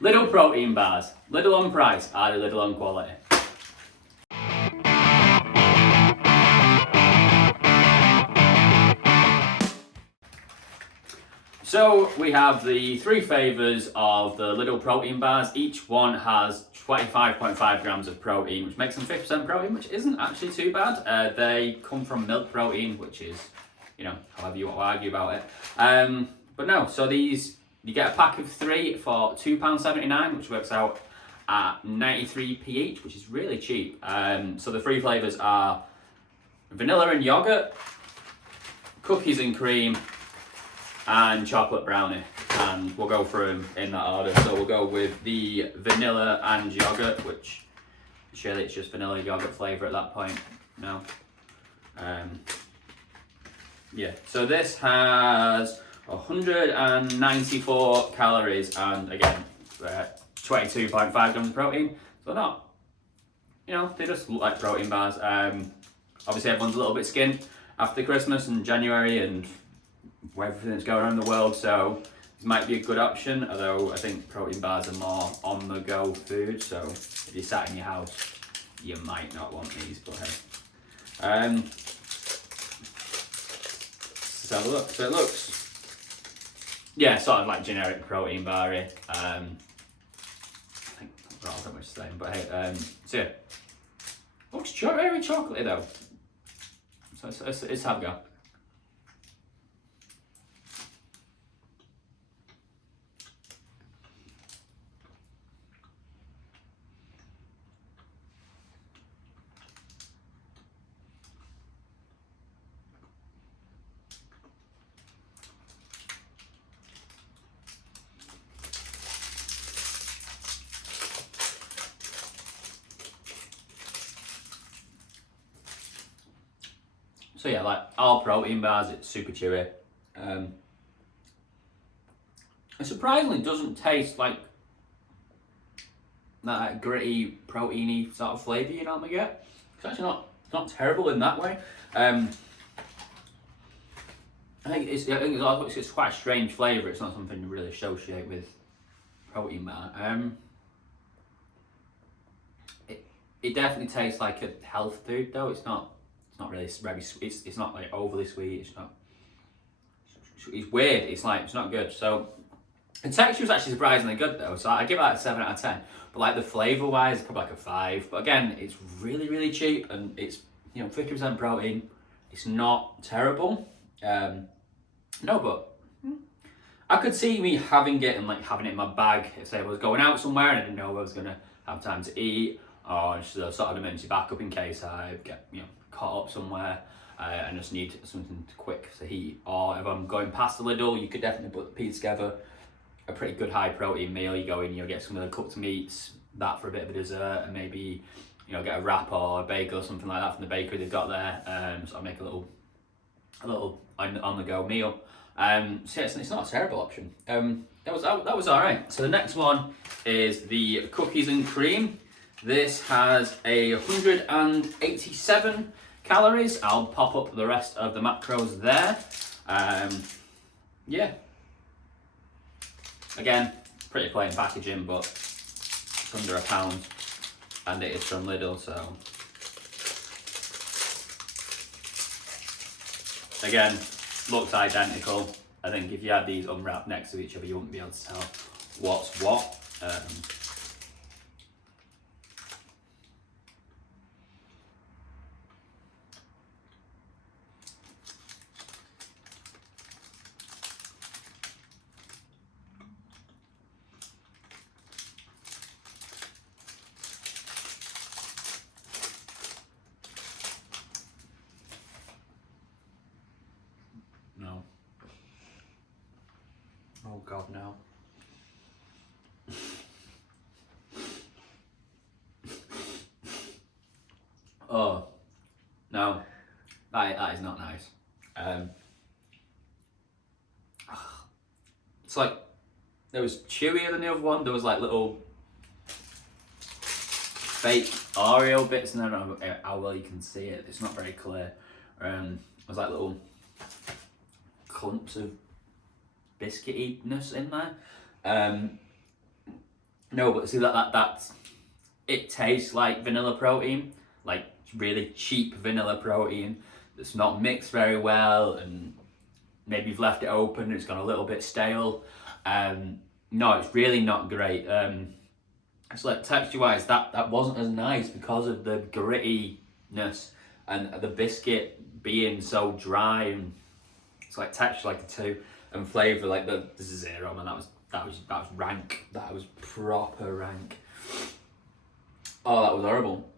Lidl Protein Bars. Lidl on price, are they Lidl on quality? So we have the three flavours of the Lidl Protein Bars. Each one has 25.5 grams of protein, which makes them 50% protein, which isn't actually too bad. They come from milk protein, which is, you know, however you want to argue about it. But no, so these, you get a pack of 3 for £2.79, which works out at 93p each, which is really cheap. So the three flavours are vanilla and yogurt, cookies and cream, and chocolate brownie, and we'll go through them in that order. So we'll go with the vanilla and yogurt, which surely it's just vanilla yogurt flavour at that point. No. Yeah, so this has 194 calories and again 22.5 grams of protein. So not, you know, they just look like protein bars. Obviously everyone's a little bit skint after Christmas and January and everything that's going on in the world, so this might be a good option, although I think protein bars are more on the go food, so if you're sat in your house you might not want these, but hey. Let's have a look. So it looks, yeah, sort of like generic protein bar. I think not that much the same, but hey, so yeah, looks very chocolatey though, so let's have a go. So yeah, like all protein bars, it's super chewy. It surprisingly doesn't taste like that gritty, proteiny sort of flavour you normally get. It's actually not terrible in that way. I think it's quite a strange flavour. It's not something you really associate with protein bar. It definitely tastes like a health food though. It's not really very sweet. It's not like overly sweet. It's weird. It's not good. So the texture is actually surprisingly good though. So I give it like a 7 out of 10. But like the flavour wise, it's probably like a 5. But again, it's really cheap and it's, you know, 50% protein. It's not terrible. No, but I could see me having it and like having it in my bag if say I was going out somewhere and I didn't know I was gonna have time to eat, or just sort of emergency backup in case I get, you know, caught up somewhere and just need something quick to heat. Or if I'm going past the Lidl, you could definitely put together a pretty good high protein meal. You go in, you know, get some of the cooked meats, that for a bit of a dessert, and maybe, you know, get a wrap or a bagel or something like that from the bakery they've got there. So I'll make a little on the go meal. So yeah, it's not a terrible option. That was all right. So the next one is the cookies and cream. This has 187 calories. I'll pop up the rest of the macros there. Yeah. Again, pretty plain packaging, but it's under £1, and it is from Lidl, so. Again, looks identical. I think if you had these unwrapped next to each other, you wouldn't be able to tell what's what. No. Oh God, no. Oh, no. That is not nice. It's like, there was chewier than the other one. There was like little fake Oreo bits, and I don't know how well you can see it. It's not very clear. There's like little clumps of biscuitiness in there. No, but see that's it tastes like vanilla protein, like really cheap vanilla protein that's not mixed very well, and maybe you've left it open and it's gone a little bit stale. No, it's really not great. It's like texture-wise, that wasn't as nice because of the grittiness and the biscuit being so dry, and it's like texture like a 2, and flavour like the 0. Man, that was rank. That was proper rank. Oh, that was horrible.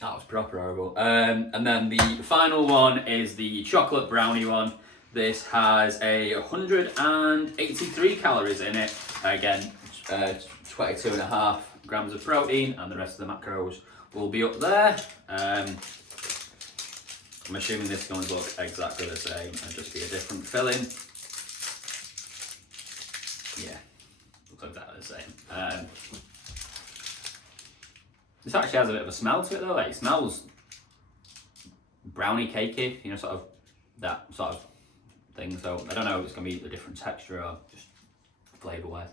That was proper horrible. And then the final one is the chocolate brownie one. This has 183 calories in it. Again, 22.5 grams of protein, and the rest of the macros will be up there. I'm assuming this is going to look exactly the same and just be a different filling. Yeah, looks exactly the same. This actually has a bit of a smell to it though. Like, it smells brownie cakey, you know, sort of that sort of thing. So I don't know if it's going to be a different texture or just flavour wise.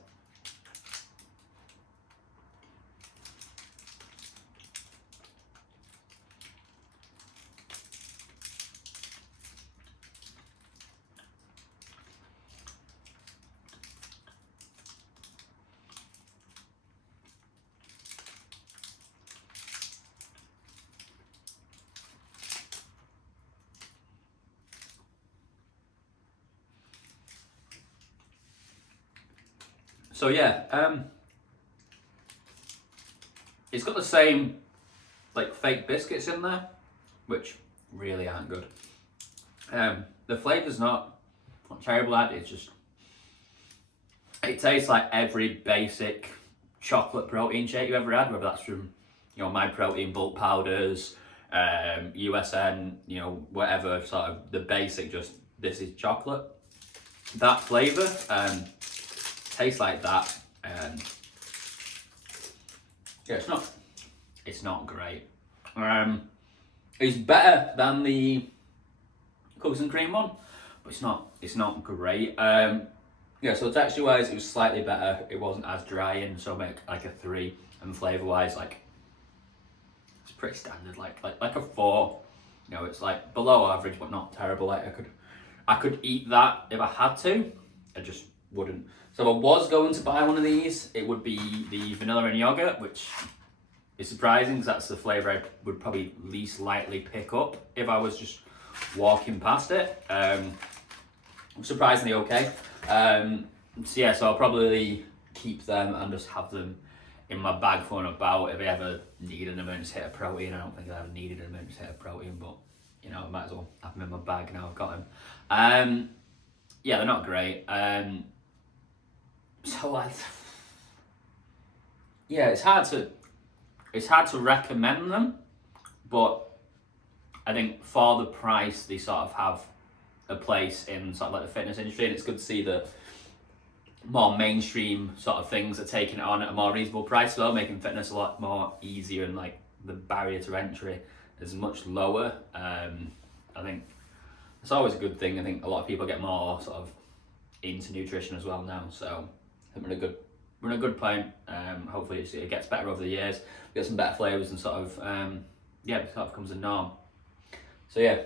So yeah, it's got the same like fake biscuits in there, which really aren't good. The flavour's not terrible at it, it's just, it tastes like every basic chocolate protein shake you've ever had, whether that's from, you know, My Protein bulk powders, USN, you know, whatever, sort of the basic, just this is chocolate. That flavour tastes like that. Yeah, it's not great. It's better than the cookies and cream one, but it's not great. Yeah, so texture wise it was slightly better. It wasn't as dry, and so make like a 3, and flavour wise like it's pretty standard, like a 4. You know, it's like below average but not terrible. Like I could eat that if I had to. I just wouldn't. So if I was going to buy one of these, it would be the vanilla and yogurt, which is surprising because that's the flavour I would probably least likely pick up if I was just walking past it. Surprisingly okay. So yeah, so I'll probably keep them and just have them in my bag for and about if I ever need an emergency hit of protein. I don't think I ever needed an emergency hit of protein, but you know, I might as well have them in my bag now I've got them. Yeah, they're not great. So yeah, it's hard to recommend them, but I think for the price they sort of have a place in sort of like the fitness industry, and it's good to see that more mainstream sort of things are taking it on at a more reasonable price as well, making fitness a lot more easier, and like the barrier to entry is much lower. I think it's always a good thing. I think a lot of people get more sort of into nutrition as well now, so I think we're in a good point. Hopefully it gets better over the years. We get some better flavours and sort of yeah, it sort of becomes a norm. So yeah,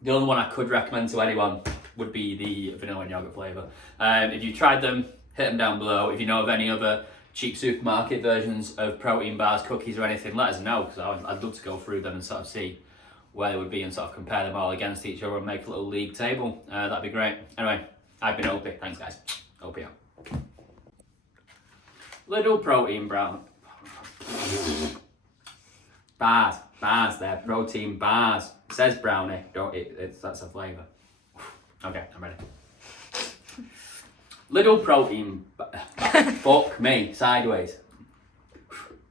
the only one I could recommend to anyone would be the vanilla and yogurt flavour. If you tried them, hit them down below. If you know of any other cheap supermarket versions of protein bars, cookies or anything, let us know, because I'd love to go through them and sort of see where they would be and sort of compare them all against each other and make a little league table. That'd be great. Anyway, I've been Opie. Thanks guys. Opie out. Lidl Protein Bars. Bars, they're protein bars. It says brownie, don't it? That's a flavour. Okay, I'm ready. Lidl Protein. Fuck me, sideways.